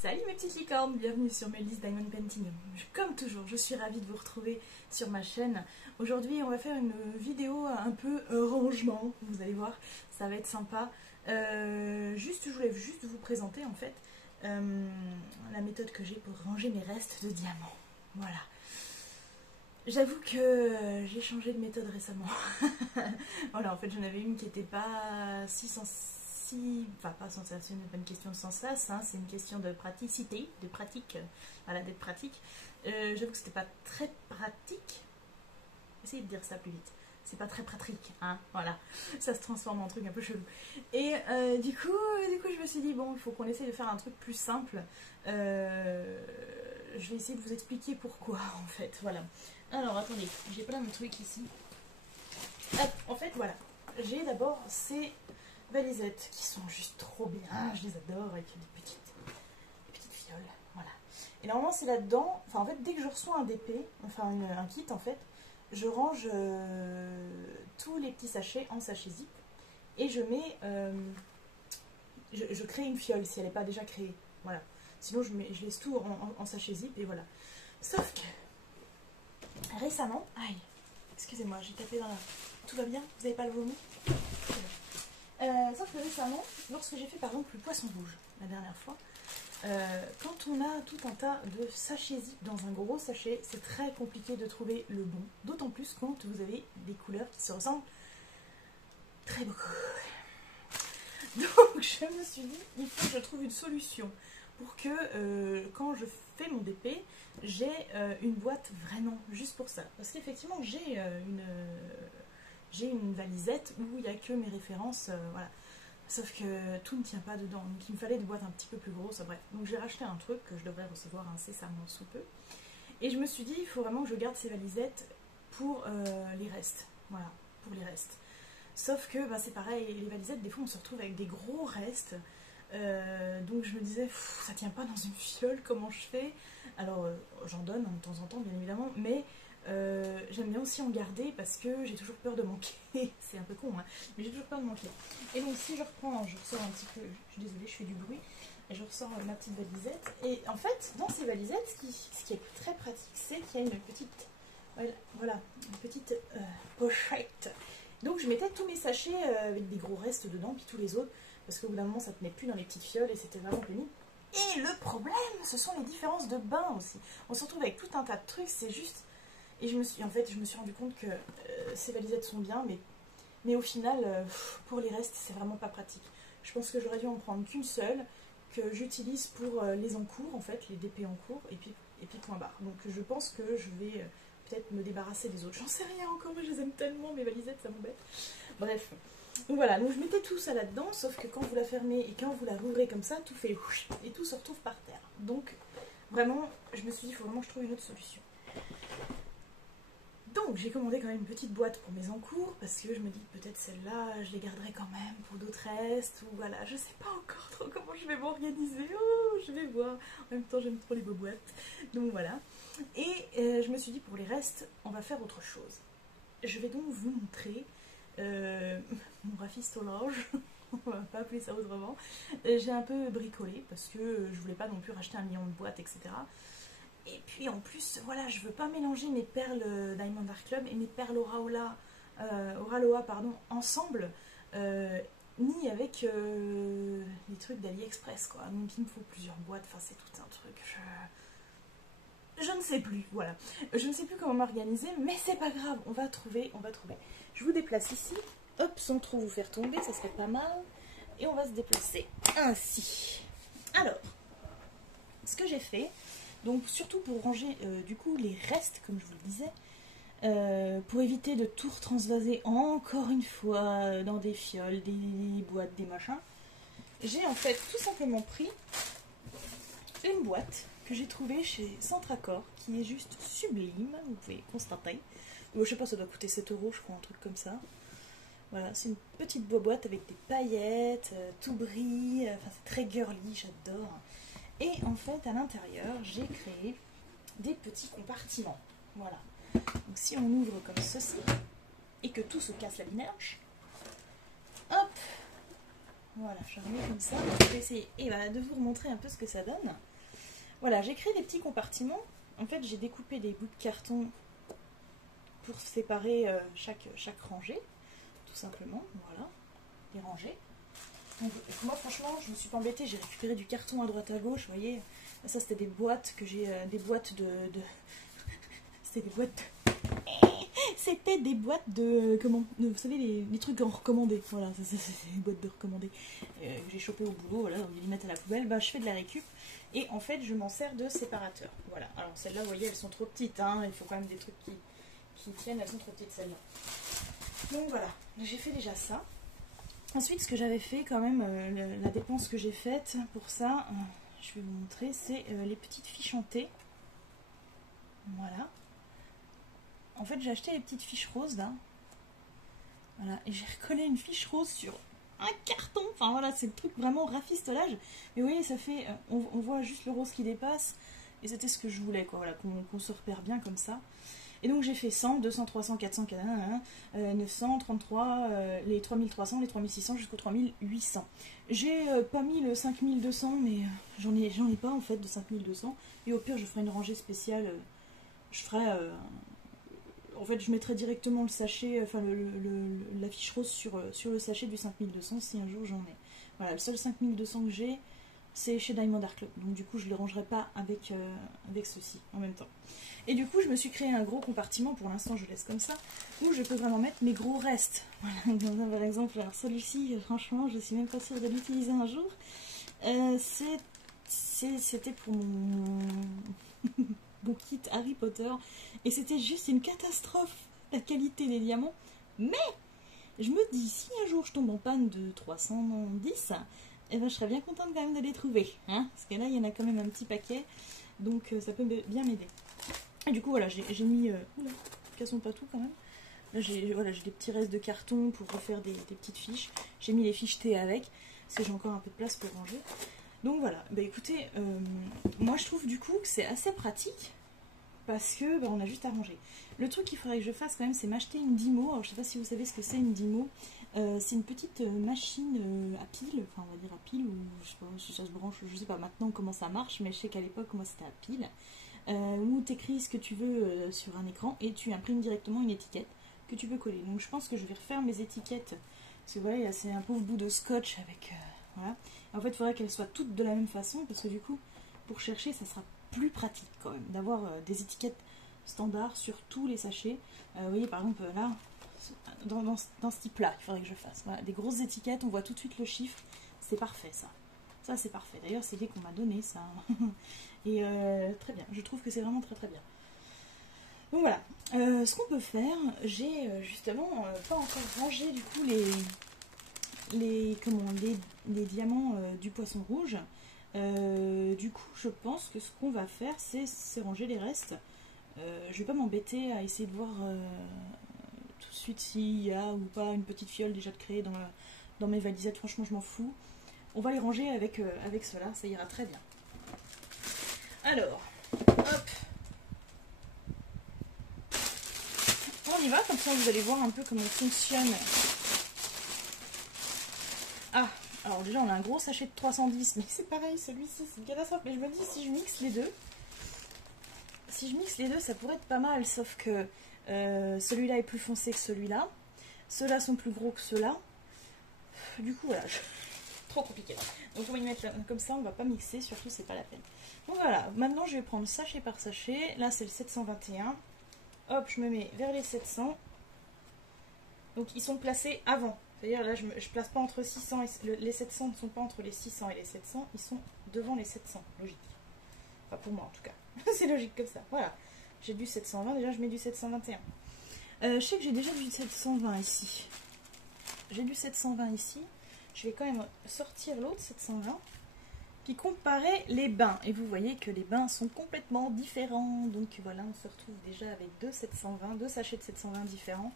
Salut mes petites licornes, bienvenue sur Melly's Diamond Painting. Comme toujours, je suis ravie de vous retrouver sur ma chaîne. Aujourd'hui, on va faire une vidéo un peu rangement, vous allez voir, ça va être sympa. Je voulais juste vous présenter en fait la méthode que j'ai pour ranger mes restes de diamants. Voilà. J'avoue que j'ai changé de méthode récemment. Voilà, en fait, j'en avais une qui n'était pas enfin pas sensationnelle, pas une question de sensation, hein, c'est une question de praticité, de pratique, voilà, d'être pratique. J'avoue que c'était pas très pratique. Essayez de dire ça plus vite. C'est pas très pratique, hein, voilà. Ça se transforme en truc un peu chelou. Et du coup, je me suis dit, bon, il faut qu'on essaye de faire un truc plus simple. Je vais essayer de vous expliquer pourquoi, en fait, voilà. Alors, attendez, j'ai plein de trucs ici. Hop, en fait, voilà. J'ai d'abord ces valisettes qui sont juste trop bien, je les adore, avec des petites fioles, voilà. Et normalement, c'est là-dedans, enfin, en fait, dès que je reçois un DP, enfin, un kit, en fait, je range tous les petits sachets en sachet zip et je mets, je crée une fiole si elle n'est pas déjà créée, voilà. Sinon, je laisse tout en sachet zip et voilà. Sauf que récemment, aïe, excusez-moi, j'ai tapé dans la... Tout va bien? Vous n'avez pas le vomi? Sauf que récemment, lorsque j'ai fait par exemple le poisson rouge la dernière fois, quand on a tout un tas de sachets zip dans un gros sachet, c'est très compliqué de trouver le bon. D'autant plus quand vous avez des couleurs qui se ressemblent très beaucoup. Donc je me suis dit, il faut que je trouve une solution pour que quand je fais mon DP, j'ai une boîte vraiment juste pour ça. Parce qu'effectivement, j'ai une valisette où il n'y a que mes références, voilà. Sauf que tout ne tient pas dedans, donc il me fallait des boîtes un petit peu plus grosses, bref. Donc j'ai racheté un truc que je devrais recevoir incessamment sous peu. Et je me suis dit, il faut vraiment que je garde ces valisettes pour les restes, voilà, pour les restes. Sauf que bah, c'est pareil, les valisettes, des fois on se retrouve avec des gros restes, donc je me disais, ça tient pas dans une fiole, comment je fais? Alors j'en donne de temps en temps, bien évidemment, mais j'aime bien aussi en garder parce que j'ai toujours peur de manquer. C'est un peu con, hein, mais j'ai toujours peur de manquer. Et donc si je reprends, je ressors un petit peu, je suis désolée, je fais du bruit, et je ressors ma petite valisette. Et en fait, dans ces valisettes, ce qui est très pratique, c'est qu'il y a une petite, voilà, une petite pochette. Donc je mettais tous mes sachets avec des gros restes dedans, puis tous les autres, parce qu'au bout d'un moment ça tenait plus dans les petites fioles et c'était vraiment pénible. Et le problème, ce sont les différences de bain aussi. On se retrouve avec tout un tas de trucs, c'est juste... Et je me suis rendu compte que ces valisettes sont bien, mais au final, pour les restes, c'est vraiment pas pratique. Je pense que j'aurais dû en prendre qu'une seule, que j'utilise pour les encours, en fait, les DP en cours, et puis point barre. Donc je pense que je vais peut-être me débarrasser des autres. J'en sais rien encore, mais je les aime tellement, mes valisettes, ça m'embête. Bref. Donc voilà, donc je mettais tout ça là-dedans, sauf que quand vous la fermez et quand vous la rouvrez comme ça, tout fait et tout se retrouve par terre. Donc vraiment, je me suis dit, il faut vraiment que je trouve une autre solution. Donc j'ai commandé quand même une petite boîte pour mes encours parce que je me dis que peut-être celle-là je les garderai quand même pour d'autres restes ou voilà, je sais pas encore trop comment je vais m'organiser, oh, je vais voir. En même temps j'aime trop les beaux boîtes, donc voilà. Et je me suis dit pour les restes on va faire autre chose. Je vais donc vous montrer mon rafistolage, on va pas appeler ça autrement. J'ai un peu bricolé parce que je voulais pas non plus racheter 1 million de boîtes, etc. Et puis en plus, voilà, je veux pas mélanger mes perles Diamond Art Club et mes perles Oraloa ensemble, ni avec les trucs d'AliExpress, quoi. Donc il me faut plusieurs boîtes, enfin c'est tout un truc. Je ne sais plus, voilà. Je ne sais plus comment m'organiser, mais c'est pas grave, on va trouver, on va trouver. Je vous déplace ici, hop, sans trop vous faire tomber, ça serait pas mal. Et on va se déplacer ainsi. Alors, ce que j'ai fait... Donc surtout pour ranger du coup les restes, comme je vous le disais, pour éviter de tout retransvaser encore une fois dans des fioles, des boîtes, des machins, j'ai en fait tout simplement pris une boîte que j'ai trouvée chez Centracor, qui est juste sublime, vous pouvez constater. Je sais pas, ça doit coûter 7 €, je crois, un truc comme ça. Voilà, c'est une petite boîte avec des paillettes, tout brille, enfin c'est très girly, j'adore. Et en fait, à l'intérieur, j'ai créé des petits compartiments. Voilà. Donc si on ouvre comme ceci, et que tout se casse la binache, hop, voilà, je remets comme ça. Je vais essayer de vous remontrer un peu ce que ça donne. Voilà, j'ai créé des petits compartiments. En fait, j'ai découpé des bouts de carton pour séparer chaque rangée, tout simplement. Voilà, les rangées. Donc, moi, franchement, je me suis pas embêtée. J'ai récupéré du carton à droite à gauche. Vous voyez, ça, c'était des boîtes que j'ai. Des boîtes de... C'était des boîtes de... C'était des boîtes de... Comment vous savez, les trucs en recommandé. Voilà, c'est des boîtes de recommandé. Que j'ai chopé au boulot, voilà, on les mettre à la poubelle. Bah, je fais de la récup. Et en fait, je m'en sers de séparateur. Voilà. Alors, celles-là, vous voyez, elles sont trop petites. Hein. Il faut quand même des trucs qui tiennent. Elles sont trop petites, celles-là. Donc, voilà. J'ai fait déjà ça. Ensuite, ce que j'avais fait quand même, la dépense que j'ai faite pour ça, je vais vous montrer, c'est les petites fiches en thé. Voilà. En fait, j'ai acheté les petites fiches roses là. Voilà. Et j'ai recollé une fiche rose sur un carton. Enfin voilà, c'est le truc vraiment rafistolage. Mais vous voyez, ça fait... on voit juste le rose qui dépasse. Et c'était ce que je voulais, quoi. Voilà, qu'on se repère bien comme ça. Et donc j'ai fait 100, 200, 300, 400, 900, 33, les 3300, les 3600 jusqu'aux 3800. J'ai pas mis le 5200, mais j'en ai pas en fait de 5200. Et au pire, je ferai une rangée spéciale. Je ferai... en fait, je mettrai directement le sachet, enfin la fiche rose sur le sachet du 5200 si un jour j'en ai. Voilà, le seul 5200 que j'ai, c'est chez Diamond Art Club. Donc du coup, je ne les rangerai pas avec ceci en même temps. Et du coup, je me suis créé un gros compartiment, pour l'instant je laisse comme ça, où je peux vraiment mettre mes gros restes. Voilà, par exemple, alors celui-ci, franchement, je suis même pas sûre de l'utiliser un jour. C'était pour mon kit Harry Potter, et c'était juste une catastrophe, la qualité des diamants. Mais, je me dis, si un jour je tombe en panne de 310, eh ben, je serais bien contente quand même de les trouver. Hein, parce que là, il y en a quand même un petit paquet, donc ça peut bien m'aider. Et du coup, voilà, j'ai mis... oula, cassons pas tout quand même. Là, j'ai des petits restes de carton pour refaire des petites fiches. J'ai mis les fiches T avec, parce que j'ai encore un peu de place pour ranger. Donc voilà, bah écoutez, moi je trouve du coup que c'est assez pratique, parce que bah, on a juste à ranger. Le truc qu'il faudrait que je fasse quand même, c'est m'acheter une Dymo. Alors je sais pas si vous savez ce que c'est une Dymo. C'est une petite machine à pile, enfin on va dire à pile, ou je sais pas si ça se branche, je sais pas maintenant comment ça marche, mais je sais qu'à l'époque moi c'était à pile. Où tu écris ce que tu veux sur un écran et tu imprimes directement une étiquette que tu peux coller. Donc je pense que je vais refaire mes étiquettes, parce que voilà, c'est un pauvre bout de scotch avec... voilà. En fait, il faudrait qu'elles soient toutes de la même façon, parce que du coup, pour chercher, ça sera plus pratique quand même, d'avoir des étiquettes standards sur tous les sachets. Vous voyez, par exemple, là, dans ce type-là, il faudrait que je fasse. Voilà, des grosses étiquettes, on voit tout de suite le chiffre, c'est parfait ça. Ça, c'est parfait. D'ailleurs, c'est l'idée qu'on m'a donné, ça. Et très bien. Je trouve que c'est vraiment très très bien. Donc voilà. Ce qu'on peut faire, j'ai justement pas encore rangé du coup les diamants du poisson rouge. Du coup, je pense que ce qu'on va faire, c'est ranger les restes. Je vais pas m'embêter à essayer de voir tout de suite s'il y a ou pas une petite fiole déjà de créer dans mes valisettes. Franchement, je m'en fous. On va les ranger avec cela, ça ira très bien. Alors, hop. On y va, comme ça vous allez voir un peu comment fonctionne. Ah, alors déjà on a un gros sachet de 310, mais c'est pareil, celui-ci c'est une catastrophe. Mais je me dis, si je mixe les deux, ça pourrait être pas mal, sauf que celui-là est plus foncé que celui-là. Ceux-là sont plus gros que ceux-là. Du coup, voilà, trop compliqué. Donc on va y mettre là, comme ça, on va pas mixer, surtout c'est pas la peine. Donc voilà, maintenant je vais prendre sachet par sachet. Là c'est le 721. Hop, je me mets vers les 700. Donc ils sont placés avant. C'est-à-dire là je place pas entre 600 et les 700 ne sont pas entre les 600 et les 700, ils sont devant les 700, logique. Enfin pour moi en tout cas. C'est logique comme ça. Voilà. J'ai du 720, déjà je mets du 721. Je sais que j'ai déjà du 720 ici. J'ai du 720 ici. Je vais quand même sortir l'autre 720. Puis comparer les bains. Et vous voyez que les bains sont complètement différents. Donc voilà, on se retrouve déjà avec deux sachets de 720 différents.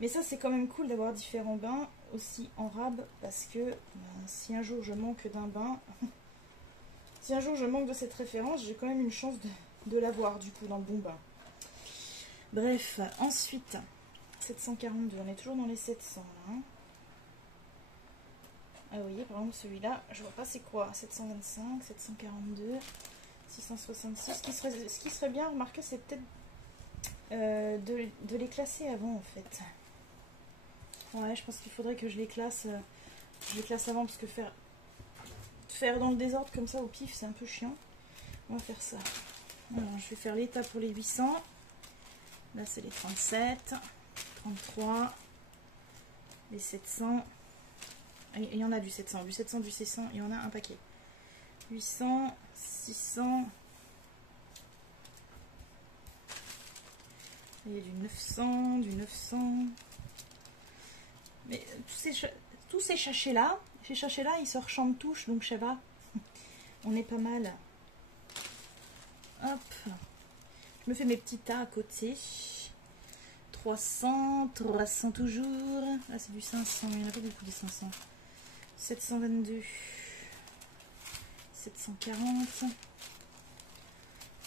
Mais ça, c'est quand même cool d'avoir différents bains aussi en rab. Parce que si un jour je manque d'un bain, si un jour je manque de cette référence, j'ai quand même une chance de l'avoir du coup dans le bon bain. Bref, ensuite, 742, on est toujours dans les 700 là. Ah, vous voyez, par exemple, celui-là, je vois pas c'est quoi, 725, 742. 666. Ce qui serait bien, remarquez, c'est peut-être de les classer avant en fait. Ouais, je pense qu'il faudrait que je les classe avant parce que faire dans le désordre comme ça au pif, c'est un peu chiant. On va faire ça. Alors, je vais faire l'état pour les 800. Là, c'est les 37, 33, les 700. Il y en a du 700, du 700, du 600, il y en a un paquet. 800, 600. Il y a du 900, du 900. Mais tous ces sachets-là, ils sortent champ de touche, donc je sais pas. On est pas mal. Hop. Je me fais mes petits tas à côté. 300, 300 toujours. Là, c'est du 500. Il n'y en a pas beaucoup des 500. 722. 740.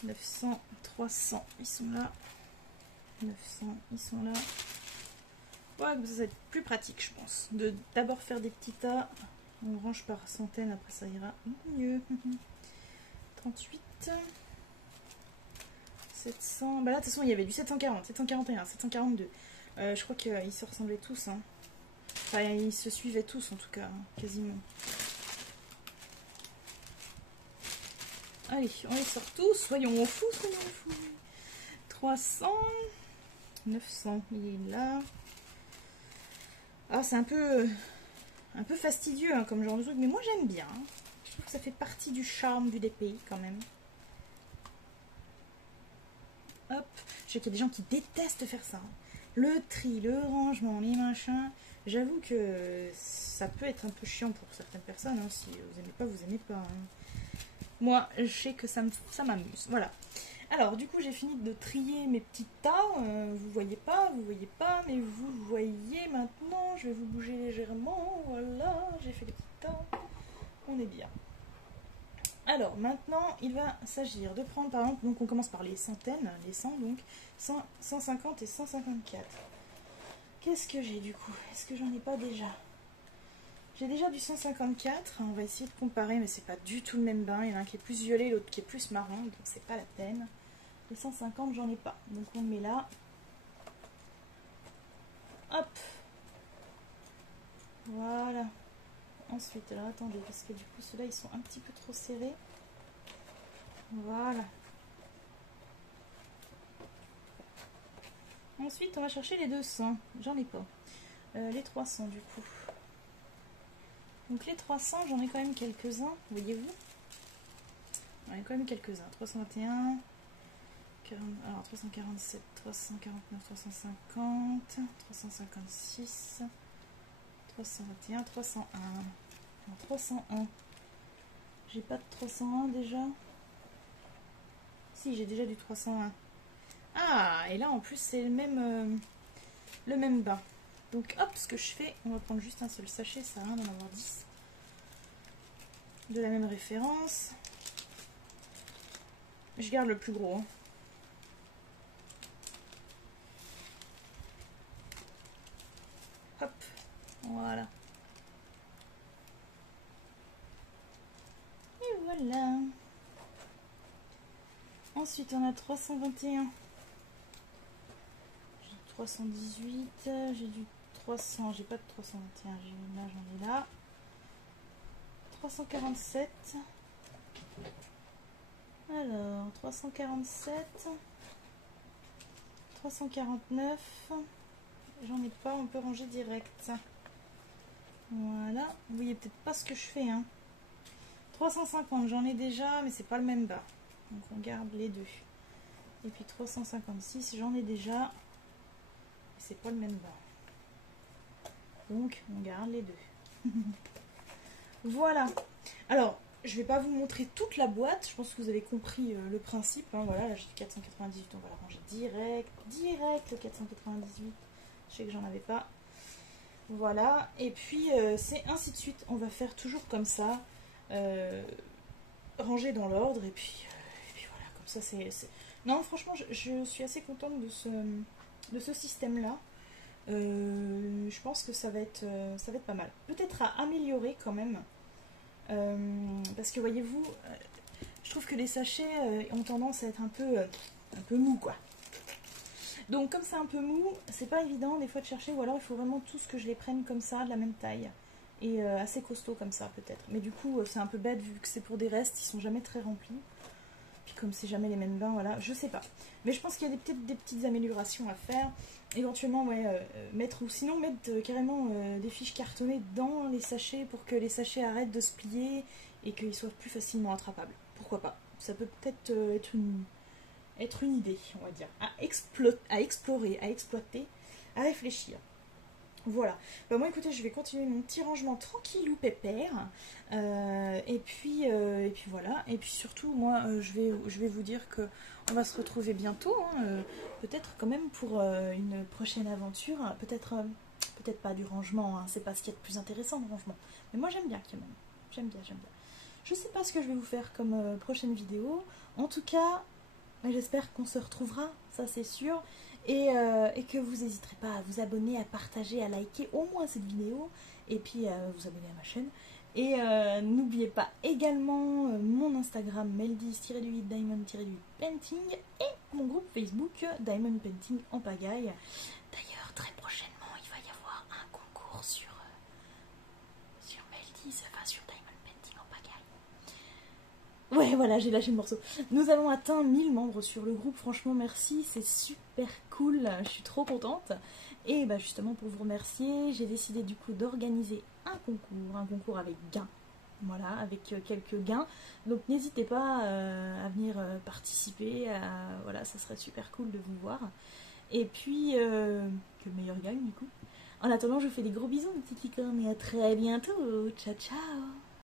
900, 300. Ils sont là. 900, ils sont là. Ouais, ça va être plus pratique, je pense. De d'abord faire des petits tas. On range par centaines, après ça ira mieux. 38. 700. Bah là, de toute façon, il y avait du 740, 741, 742. Je crois qu'ils se ressemblaient tous. Hein. Enfin, ils se suivaient tous, en tout cas, hein, quasiment. Allez, on les sort tous. Soyons fous, soyons fous. 300. 900, il est là. Ah, c'est un peu fastidieux hein, comme genre de truc, mais moi j'aime bien. Hein. Je trouve que ça fait partie du charme du DPI quand même. Hop, je sais qu'il y a des gens qui détestent faire ça. Hein. Le tri, le rangement, les machins. J'avoue que ça peut être un peu chiant pour certaines personnes. Hein. Si vous aimez pas, vous aimez pas. Hein. Moi, je sais que ça m'amuse. Voilà. Alors, du coup, j'ai fini de trier mes petits tas. Vous voyez pas, mais vous voyez maintenant. Je vais vous bouger légèrement. Voilà, j'ai fait les petits tas. On est bien. Alors, maintenant, il va s'agir de prendre, par exemple, donc on commence par les centaines, les 100, donc 100, 150 et 154. Qu'est-ce que j'ai, du coup? Est-ce que j'en ai pas déjà? J'ai déjà du 154. On va essayer de comparer, mais c'est pas du tout le même bain. Il y en a un qui est plus violet, l'autre qui est plus marron, donc c'est pas la peine. Les 150, j'en ai pas. Donc on le met là. Hop. Voilà. Ensuite, alors attendez, parce que du coup, ceux-là, ils sont un petit peu trop serrés. Voilà. Ensuite, on va chercher les 200. J'en ai pas. Les 300, du coup. Donc les 300, j'en ai quand même quelques-uns. Voyez-vous? J'en ai quand même quelques-uns. 321. Alors 347, 349, 350, 356, 321, 301. Alors 301. J'ai pas de 301 déjà. Si, j'ai déjà du 301. Ah, et là en plus c'est le même bain. Donc hop, ce que je fais, on va prendre juste un seul sachet, ça sert à rien d'en avoir 10. De la même référence. Je garde le plus gros. Hein. Hop, voilà. Et voilà. Ensuite, on a 321. J'ai 318. J'ai du 300. J'ai pas de 321. Là, j'en ai là. 347. Alors, 347. 349. J'en ai pas, on peut ranger direct. Voilà. Vous voyez peut-être pas ce que je fais. Hein. 350, j'en ai déjà, mais c'est pas le même bas. Donc on garde les deux. Et puis 356, j'en ai déjà. Mais c'est pas le même bas. Donc on garde les deux. Voilà. Alors, je vais pas vous montrer toute la boîte. Je pense que vous avez compris le principe. Hein. Voilà, là j'ai 498, on va la ranger direct le 498. Je sais que j'en avais pas. Voilà, et puis c'est ainsi de suite. On va faire toujours comme ça, ranger dans l'ordre, et puis voilà, comme ça c'est... Non, franchement, je suis assez contente de ce système-là. Je pense que ça va être pas mal. Peut-être à améliorer quand même, parce que voyez-vous, Je trouve que les sachets ont tendance à être un peu mou, quoi. Donc comme c'est un peu mou, c'est pas évident des fois de chercher, ou alors il faut vraiment tous que je les prenne comme ça, de la même taille. Et assez costaud comme ça peut-être. Mais du coup c'est un peu bête vu que c'est pour des restes, ils sont jamais très remplis. Puis comme c'est jamais les mêmes bains, voilà, je sais pas. Mais je pense qu'il y a des petites améliorations à faire. Éventuellement, ouais, mettre, ou sinon mettre carrément des fiches cartonnées dans les sachets pour que les sachets arrêtent de se plier et qu'ils soient plus facilement attrapables. Pourquoi pas? Ça peut peut-être être une idée, on va dire, à explorer, à exploiter, à réfléchir. Voilà. Bah moi écoutez, je vais continuer mon petit rangement tranquillou pépère. Et puis voilà. Et puis surtout, moi je vais vous dire que on va se retrouver bientôt. Hein, peut-être quand même pour une prochaine aventure. Peut-être pas du rangement, hein, c'est pas ce qui est le plus intéressant le rangement. Mais moi j'aime bien quand même. J'aime bien. Je sais pas ce que je vais vous faire comme prochaine vidéo. En tout cas, j'espère qu'on se retrouvera, ça c'est sûr. Et que vous n'hésiterez pas à vous abonner, à partager, à liker au moins cette vidéo. Et puis à vous abonner à ma chaîne. Et n'oubliez pas également mon Instagram meldis-8 diamond-8 painting et mon groupe Facebook Diamond Painting en pagaille. D'ailleurs, très prochainement, il va y avoir un concours sur Meldis, enfin sur Diamond Painting en pagaille. Ouais, voilà, j'ai lâché le morceau. Nous avons atteint 1000 membres sur le groupe. Franchement, merci, c'est super cool. Je suis trop contente. Et bah justement, pour vous remercier, j'ai décidé du coup d'organiser un concours avec gain. Voilà, avec quelques gains. Donc n'hésitez pas à venir participer. Voilà, ça serait super cool de vous voir. Et puis, que le meilleur gagne du coup. En attendant, je vous fais des gros bisous, mes petites licornes, et à très bientôt. Ciao, ciao!